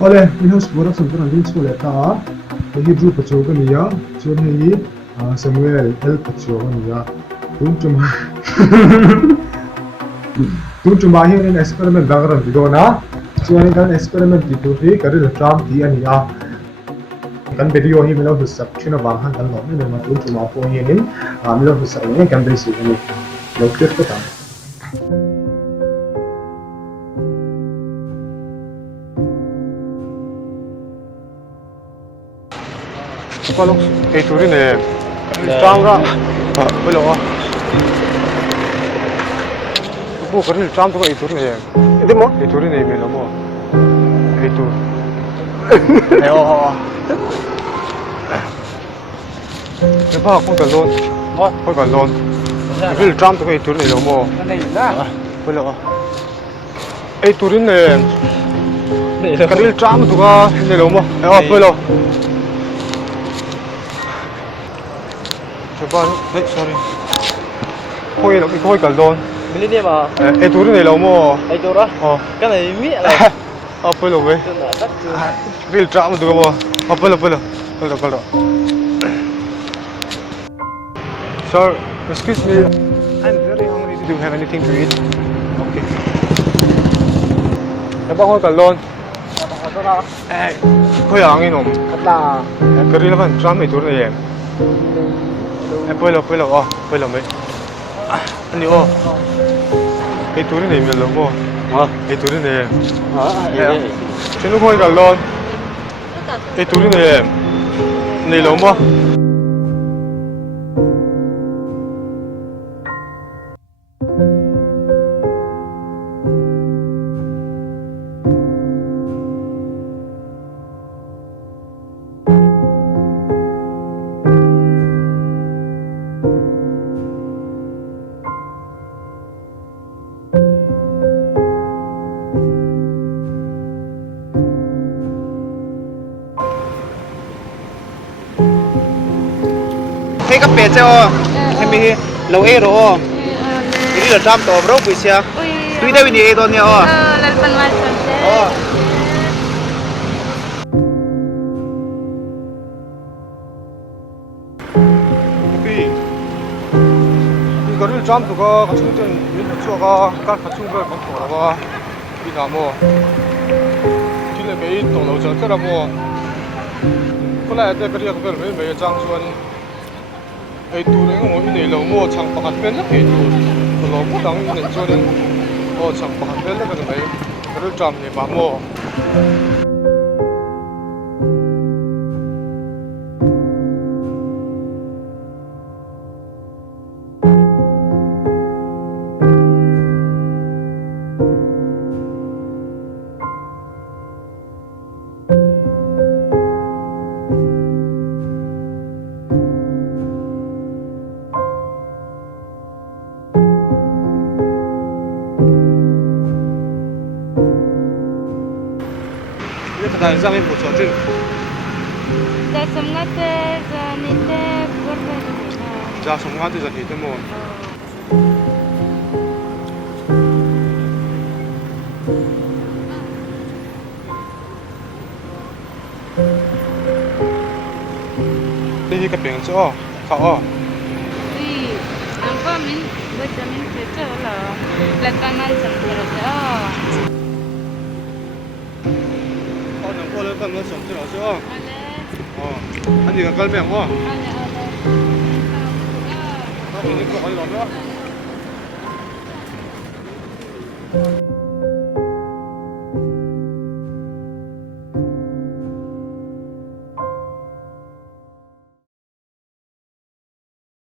Oleh, ini harus buat sampai nanti sekolah ta. Hebrew pacu kan ya, cuman ini Samuel El pacu kan ya. Tun cuma ini eksperimen bangaran di dona. Cuman kan eksperimen itu di kerja Trump dia ni ya. Kan video ini melo besar, cina bahan kan lo ni memang tun cuma phone ini, melo besar ini kan beri sih ini. Lokir kita. Kalau itu ni, Trump belum. 뭐 그럴 짬도가 이 둘이네. Itu mau? 이 둘이네 이면 뭐. 이 둘. 대박 콩갈론. 뭐? 콩갈론. 그럴 짬도가 이 둘이네 뭐. 별로. 이 둘이네. 그럴 짬도가 내 너무. 별로. 대박. 네, sorry. 콩갈론. Beli dia mà. Ê túi này lâu mua. Ai tu đó? Cái này mía là. Apa lo weh? Real drama tu kamu. Apa lo? Kalau. Sir, excuse me. I'm very hungry. Do you have anything to eat? Okay. Apa kau kalon? Apa tu đó? Kau yang ini nom. Kata. Kerja lepas drama itu ni ya. Apa lo? Apa lo weh? Ani oh. 이 둘이 내면 너무 이 둘이 내 저는 거기 갈런 이 둘이 내 너무 Thấy các bé cho em bị lâu ấy rồi. Ini là tram tàu bro buổi sáng. Tuy đây bên đây thôi nha. Lalpan macam 이거를 점프가 같은 전 유튜브가 각 같은 걸 갖고 와봐 이 나무 길에 매일 또 나오죠 그러고 콜라에 때 그리야 그걸 매일 장수한 이 둘은 뭐 이네 너무 장박한 뺄래 이 둘. 너무 당연히 저는 장박한 뺄래 그는 매일 그럴 줄 알네 마모 다上面不错这 dah semua terjadi berbeda. 자, 정말 되자 되든 뭐 đây cái biển cho khảo Ui, apa min berjamin kerja lah. Lekanan sempurna.能过来干个省最好是啊 Ada. anh gì cả cân miệng quá Ada. nó cũng có cái đó nữa